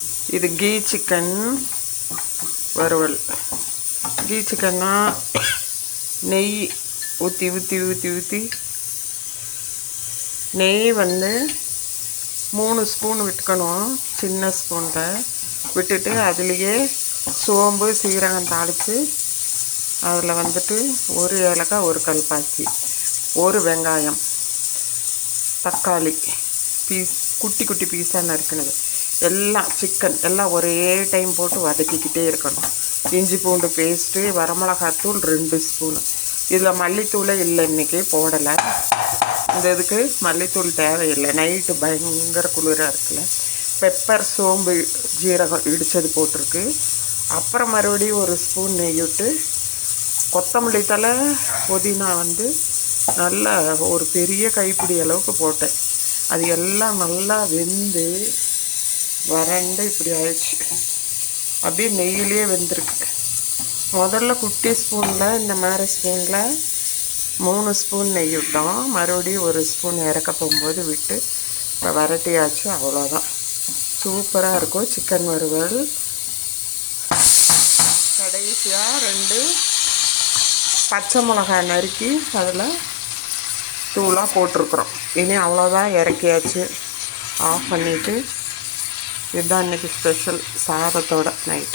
இது key chicken வறுவல். Key சிக்கன்னா நெய் ஊற்றி நெய் வந்து 3 ஸ்பூன் விட்டுக்கணும். சின்ன ஸ்பூனில் விட்டுட்டு அதுலேயே சோம்பு சீரகம் தாளித்து அதில் வந்துட்டு 1 ஏலக்காய் 1 கல்பாசி 1 வெங்காயம் தக்காளி குட்டி குட்டி பீஸாக நறுக்கினது எல்லாம் சிக்கன் எல்லாம் ஒரே டைம் போட்டு வதக்கிக்கிட்டே இருக்கணும். இஞ்சி பூண்டு பேஸ்ட்டு வரமிளகாத்தூள் 2 ஸ்பூனு. இதில் மல்லித்தூளே இல்லை, இன்றைக்கி போடலை. இந்த இதுக்கு மல்லித்தூள் தேவையில்லை, நைட்டு பயங்கர குளிராக இருக்குல்ல. பெப்பர் சோம்பு ஜீரகம் இடித்தது போட்டிருக்கு. அப்புறம் மறுபடியும் 1 ஸ்பூன் நெய் விட்டு கொத்தமல்லி தழை புதினா வந்து நல்லா ஒரு பெரிய கைப்பிடி அளவுக்கு போட்டேன். அது எல்லாம் நல்லா வெந்து வறண்டு இப்படி ஆயிடுச்சு. அப்படியே நெய்யிலே வெந்திருக்கு. முதல்ல குட்டி ஸ்பூனில் இந்த மாதிரி ஸ்பூனில் 3 ஸ்பூன் நெய் விட்டோம். மறுபடியும் 1 ஸ்பூன் இறக்க போகும்போது விட்டு இப்போ வரட்டியாச்சு. அவ்வளோதான். சூப்பராக இருக்கும் சிக்கன் வறுவல். கடைசியாக 2 பச்சை மிளகாய் நறுக்கி அதில் தூளாக போட்டிருக்குறோம். இனி அவ்வளோதான், இறக்கியாச்சு. ஆஃப் பண்ணிவிட்டு இதுதான் இன்றைக்கி ஸ்பெஷல் சாதத்தோட நைட்.